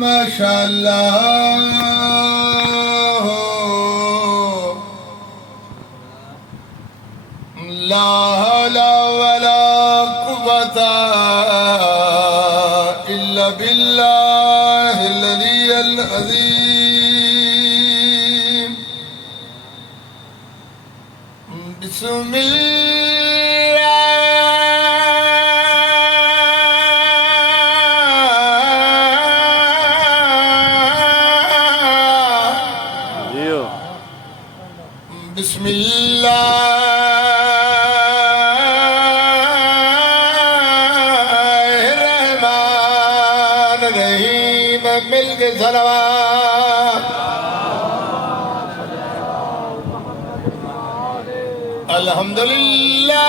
माशाअल्लाह ला हौला वला कुव्वता इल्ला बिल्लाहिल अलिय्यिल अज़ीम। बिस्मिल्लाहिर्रहमानिर्रहीम। मिल के सलावत। अल्हम्दुलिल्लाह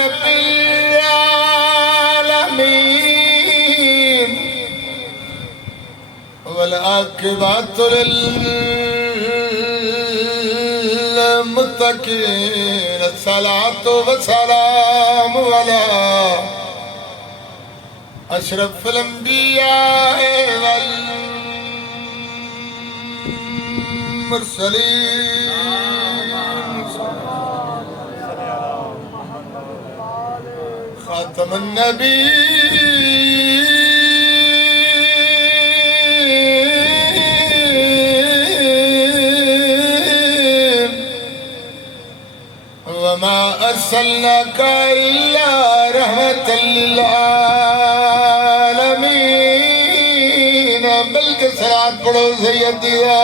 रब्बिल आलमीन वल आक़िबतु लिल मुत्तक़ीन। अस्सलातु वस्सलामु अला अशरफिल अंबिया वल मुरसलीन। खातमुन नबीय्यीन वमा अर्सलनाका इल्ला रहमतल लिल आलमीन। बल्कि सलात पढ़ो सैयदिया।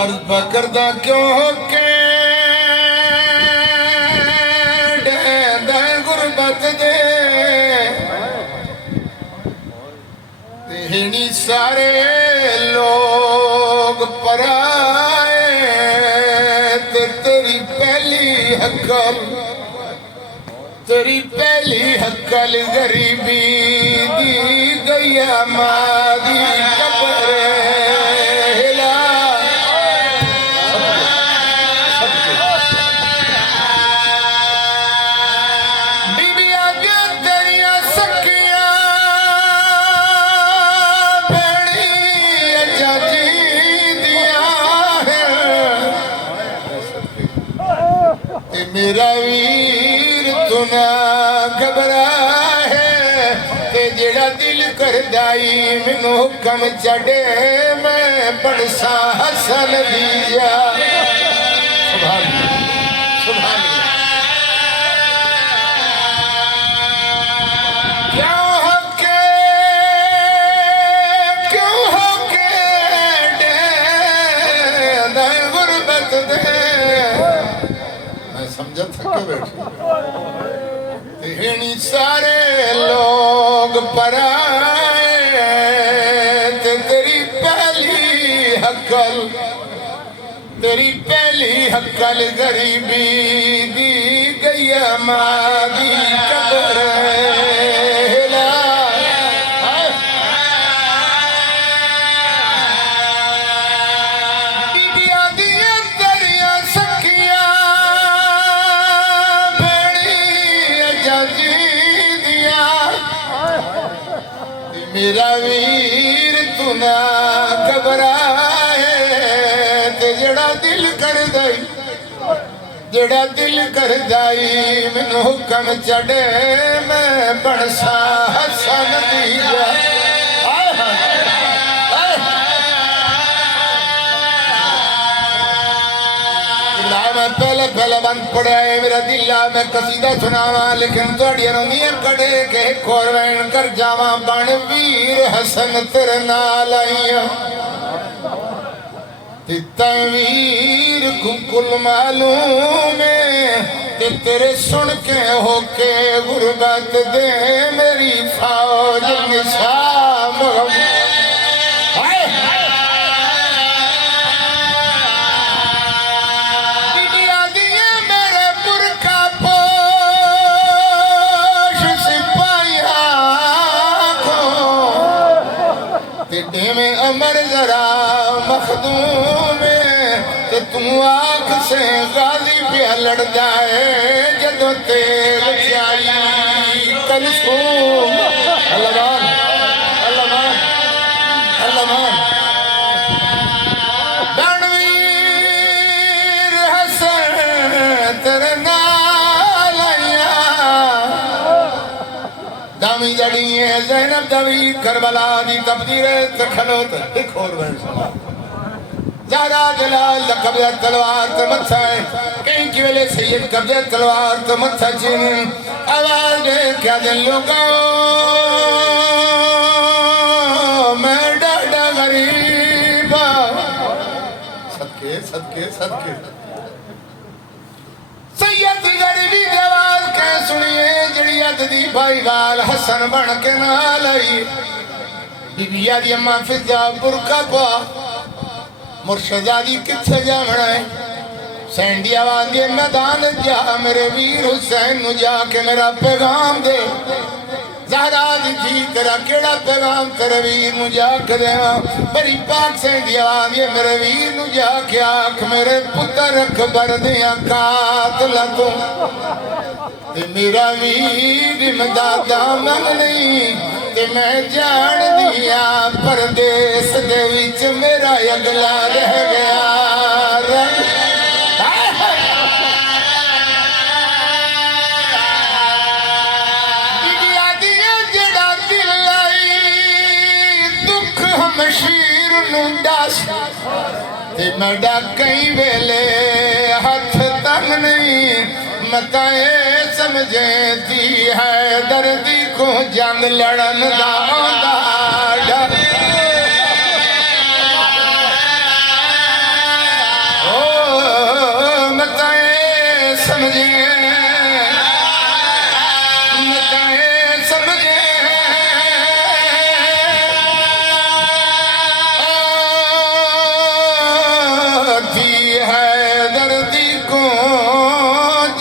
अर्ज़ बकरदा क्यों हो के ढेंदा गुरबत दे हिनी सारे लोग पराए ते तेरी पहली हकल गरीबी दी गैया माँ दी कब्र हिला। बीबियां के तेरियां सखियां भेड़ियां चाची दिया है ते मेरा वीर तू ना घबरा है ते जेड़ा दिल करदाई मैनू हुक्म चढ़े मैं बनसा हसन दीजा। सुभान अल्लाह, सुभान अल्लाह। क्यों हो के ढेंदा गुरबत दे। मैं समझा थके बैठी हिनी सारे लोग पराए ते तेरी पहली हकल गरीबी दी गैया माँ दी कब्र हिला। बीबियां दियां तेरियां सखियां मेरा वीर तू ना घबराए ते जेड़ा दिल कर दाई मैनू हुक्म चढ़े मैं बनसा हसन दीजा। मैं पहले बंद पड़ा है मेरा दिला मैं कसीदा सुनावा लेकिन थोड़ी रोंदियां कड़े के खोरवैन कर जावा बन वीर हसन तेरे नाल आईया वीर कुल मालूम ते तेरे सुन के होके गुरबत दे मेरी फौज निशाम। में अमर जरा मखदूम ते तू आख से गाजी पे लड़दा है जदों तेल चाहिए कलसूम अल्लाह अल्लाह अल्लाह रणवीर हसन तेरे नाल आया दामी जड़ी है ज़ैनब दवी करबला दी तबदीर तखलोत एक और वर्ड ज़हरा जलाल दा कब्ज़ा तलवार ते मत्था है कहीं की वेले सैयद कब्ज़ा तलवार ते मत्था चिन आवाज़ दे क्या दिन लोगों मैं डाडा गरीब सदके सदके सदके सैयद दी गरीबी दी आवाज़ कह सुनिए जड़ी अद दी भाईवाल हसन बन के नाल आई बीबिया दी अम्मा फिजा बुरका पा मुर्शदा दी किथे जावना है सैंडी आवाज़ दे मैदान जा मेरे वीर हुसैन नु जाके मेरा पैगाम दे ज़हरा दी थी तेरा केड़ा पैगाम तेरे वीर नु जाके देवा बड़ी पाक सैंडी आवाज़ दे मेरे वीर नु जाके आख मेरे पुत्र अकबर दिया कातल तू ते मेरा वीर इमदादा मंग नहीं ते मैं जान दिया परदेस दे विच मेरा अगला रह गया बिटिया दिए जड़ा दिल लाई दुख हमशीर नू दस ते मैं कई वेले हथ तंग नहीं मताए समझे दी है दर्दी को जंग लड़न दा आंदा डर ओ मताए समझे दी है दर्दी को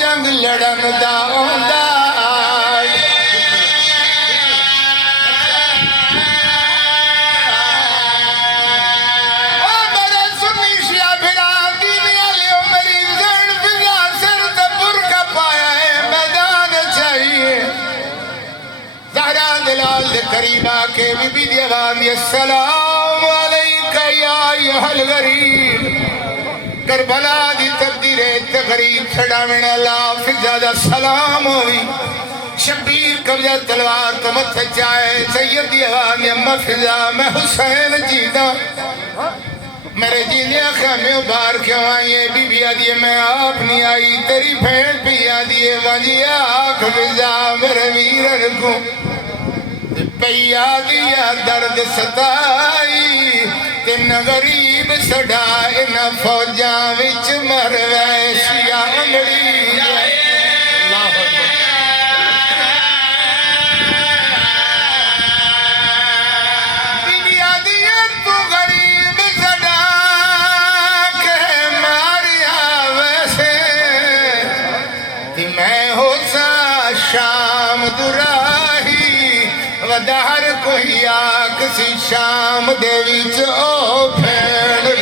जंग लड़न दा आंदा करीबा के बीबी दी आवाज़ अस्सलाम अलैका या अय्युहल गरीब करबला दी तबदीर तगरीब छड़ावण ला फिजा दा सलाम होवी शबीर कब्जा तलवार तो मथे चाहे सैयद दी आवाज़ अम्मा फिजा मैं हुसैन जीदा मेरे जीदिया खामे बाहर क्यों आई है बीबी आदि मैं आप नहीं आई तेरी भेड़ भी आदि वजिया आख फिजा मेरे वीर को पैया दिया दर्द सताई तिन गरीब सड़ा इन फौजा विच मर वैसिया अमड़ी बीबिया दिया तू गरीब सड़ा के मारिया वैसे कि मैं हो सा शाम दुराही वदार कोई आग सी शाम दे विच ओ भेड़